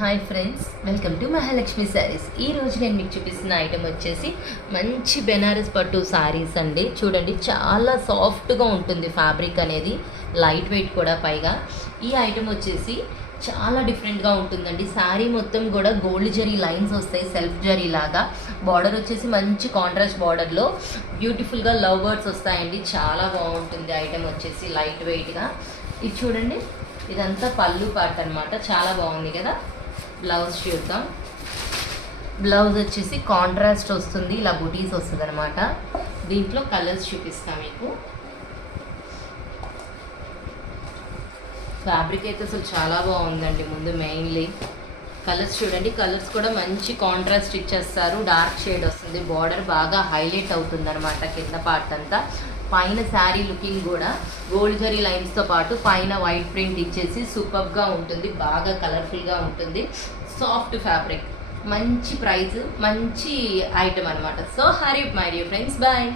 Hi friends, welcome to Mahalakshmi saris. ఈ రోజు నేను మీకు చూపిస్తున్న ఐటెం వచ్చేసి మంచి బెనారస్ పట్టు శారీస్ అండి. చూడండి, చాలా సాఫ్ట్గా ఉంటుంది ఫ్యాబ్రిక్ అనేది, లైట్ వెయిట్ కూడా. పైగా ఈ ఐటెం వచ్చేసి చాలా డిఫరెంట్గా ఉంటుందండి. శారీ మొత్తం కూడా గోల్డ్ జరీ లైన్స్ వస్తాయి, సెల్ఫ్ జరీ లాగా. బార్డర్ వచ్చేసి మంచి కాంట్రాస్ట్ బార్డర్లో బ్యూటిఫుల్గా లవ్ బర్డ్స్ వస్తాయండి. చాలా బాగుంటుంది ఐటెం వచ్చేసి, లైట్ వెయిట్గా. ఇది చూడండి, ఇదంతా పళ్ళు పార్ట్ అనమాట. చాలా బాగుంది కదా. బ్లౌజ్ చూద్దాం. బ్లౌజ్ వచ్చేసి కాంట్రాస్ట్ వస్తుంది, ఇలా బుటీస్ వస్తుంది అనమాట. దీంట్లో కలర్స్ చూపిస్తాం మీకు. ఫ్యాబ్రిక్ అయితే అసలు చాలా బాగుందండి. ముందు మెయిన్లీ కలర్స్ చూడండి, కలర్స్ కూడా మంచి కాంట్రాస్ట్ ఇచ్చేస్తారు. డార్క్ షేడ్ వస్తుంది, బార్డర్ బాగా హైలైట్ అవుతుంది అనమాట కింద పార్ట్ అంతా. పైన శారీ లుకింగ్ కూడా గోల్డ్ జరీ లైన్స్తో పాటు పైన వైట్ ప్రింట్ ఇచ్చేసి సూపర్గా ఉంటుంది, బాగా కలర్ఫుల్గా ఉంటుంది. సాఫ్ట్ ఫ్యాబ్రిక్, మంచి ప్రైస్, మంచి ఐటమ్ అనమాట. So hurry my dear friends, bye.